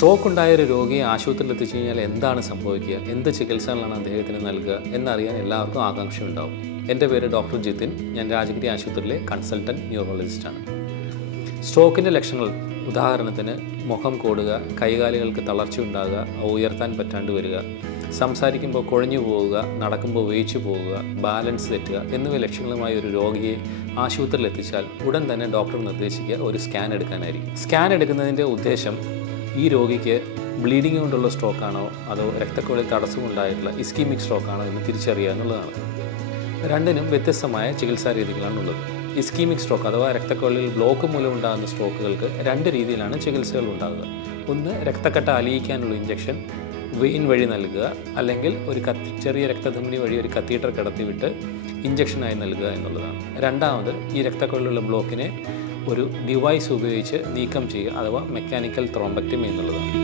Stroke ഉണ്ടായ ഒരു രോഗിയെ ആശുപത്രിയിൽ എത്തിച്ചു കഴിഞ്ഞാൽ എന്താണ് സംഭവിക്കുക, എന്ത് ചികിത്സകളാണ് അദ്ദേഹത്തിന് നൽകുക എന്നറിയാൻ എല്ലാവർക്കും ആകാംക്ഷയുണ്ടാവും. എൻ്റെ പേര് ഡോക്ടർ ജിതിൻ. ഞാൻ രാജഗിരി ആശുപത്രിയിലെ കൺസൾട്ടൻറ്റ് ന്യൂറോളജിസ്റ്റാണ്. സ്ട്രോക്കിൻ്റെ ലക്ഷണങ്ങൾ ഉദാഹരണത്തിന് മുഖം കൂടുക, കൈകാലുകൾക്ക് തളർച്ച ഉണ്ടാകുക, ഉയർത്താൻ പറ്റാണ്ട് വരിക, സംസാരിക്കുമ്പോൾ കുഴഞ്ഞു പോവുക, നടക്കുമ്പോൾ വേയിച്ചു പോവുക, ബാലൻസ് തെറ്റുക എന്നിവ ലക്ഷണങ്ങളുമായി ഒരു രോഗിയെ ആശുപത്രിയിൽ എത്തിച്ചാൽ ഉടൻ തന്നെ ഡോക്ടർ നിർദ്ദേശിക്കുക ഒരു സ്കാൻ എടുക്കാനായിരിക്കും. സ്കാൻ എടുക്കുന്നതിൻ്റെ ഉദ്ദേശം ഈ രോഗിക്ക് ബ്ലീഡിങ് കൊണ്ടുള്ള സ്ട്രോക്കാണോ അതോ രക്തക്കുഴലിൽ തടസ്സമുണ്ടായിട്ടുള്ള ഇസ്കീമിക് സ്ട്രോക്കാണോ എന്ന് തിരിച്ചറിയുക എന്നുള്ളതാണ്. രണ്ടിനും വ്യത്യസ്തമായ ചികിത്സാ രീതികളാണുള്ളത്. ഇസ്കീമിക് സ്ട്രോക്ക് അഥവാ രക്തക്കുഴലിൽ ബ്ലോക്ക് മൂലം ഉണ്ടാകുന്ന സ്ട്രോക്കുകൾക്ക് രണ്ട് രീതിയിലാണ് ചികിത്സകൾ ഉണ്ടാകുക. ഒന്ന്, രക്തക്കട്ട അലിയിക്കാനുള്ള ഇഞ്ചക്ഷൻ വെയിൻ വഴി നൽകുക, അല്ലെങ്കിൽ ഒരു ചെറിയ രക്തധമനി വഴി ഒരു കത്തീറ്റർ കിടത്തിവിട്ട് ഇഞ്ചക്ഷനായി നൽകുക എന്നുള്ളതാണ്. രണ്ടാമത്, ഈ രക്തക്കുഴലിലുള്ള ബ്ലോക്കിനെ ഒരു ഡിവൈസ് ഉപയോഗിച്ച് നീക്കം ചെയ്യുക അഥവാ മെക്കാനിക്കൽ ത്രോംബക്ടമി എന്നുള്ളതാണ്.